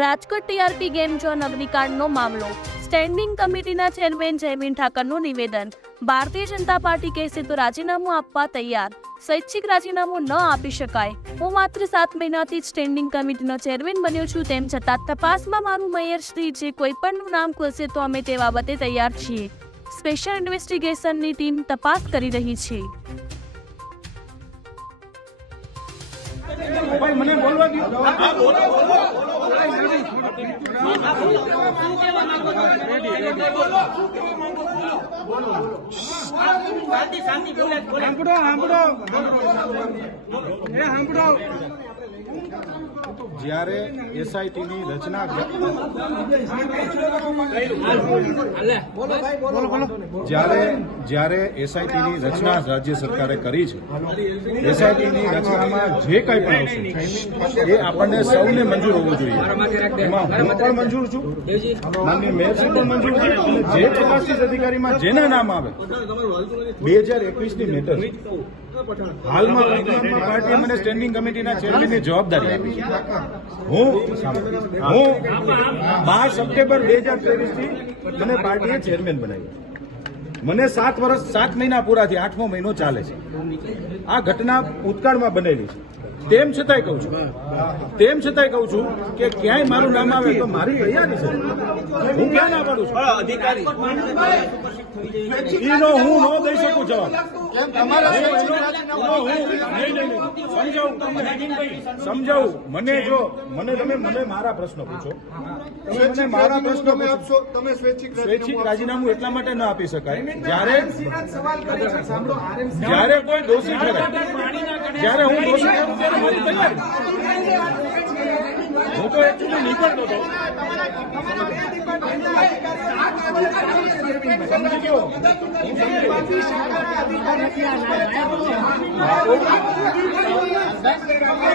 Rajkot TRP game zone અગ્નિકાંડનો મામલો. Standing કમિટીના ચેરમેન જયમીન ઠાકરનું નિવેદન. ભારતીય જનતા પાર્ટી કહેશે તો રાજીનામું આપવા તૈયાર. સ્વૈચ્છિક રાજીનામું ન આપી શકાય. હું માત્ર સાત મહિનાથી જ સ્ટેન્ડિંગ કમિટીનો ચેરમેન બન્યો છું તેમ છતાં તપાસમાં મારું મેયર શ્રી જે કોઈ પણ નામ ખુલશે તો અમે તે બાબતે તૈયાર છીએ. સ્પેશિયલ ઇન્વેસ્ટિગેશનની ટીમ તપાસ કરી રહી છે. ભાઈ મને બોલવા દો સાંભળો સાંભળો સાંભળો જ્યારે એસઆઈટીની રચના જ્યારે જ્યારે એસઆઈટીની રચના રાજ્ય સરકારે કરી છે એસઆઈટીની રચનામાં જે કંઈ પણ આવશે, એ આપણને સૌને મંજૂર હોવું જોઈએ. એમાં હું પણ મંજૂર છું. માનની મેયરશ્રી પણ મંજૂર છે. જે તપાસી અધિકારીમાં જેના નામ આવે, બે હજાર એકવીસની મેટર. હાલમાં પાર્ટીએ મને સ્ટેન્ડિંગ કમિટીના ચેરમેનની જવાબદારી આપી છે. હું? હું? બાર સપ્ટેમ્બર બે હજાર ત્રેવીસથી મને પાર્ટીએ ચેરમેન બનાવ્યો. મને સાત વર્ષ સાત મહિના પૂરા થયા આઠમો મહિનો ચાલે છે. આ ઘટના ભૂતકાળમાં બનેલી છે. તેમ છતાંય કહું છું. તેમ છતાંય કહું છું કે ક્યાંય મારું નામ આવે તો મારી તૈયારી છે. હું ક્યાં ના પાડું છું? અધિકારી હું ન દઈ શકું જવાબ. સમજાવું. મને જો મને તમે મને મારા પ્રશ્નો પૂછો. તમે મને મારા પ્રશ્નો આપશો તમે સ્વૈચ્છિક સ્વૈચ્છિક રાજીનામું એટલા માટે ન આપી શકાય. જ્યારે જ્યારે કોઈ દોષી ઠરે. જ્યારે હું દોષી ઠરું ત્યારે મારી તૈયારી. હું તો એકચુઅલી નીકળતો હતો. ગયો.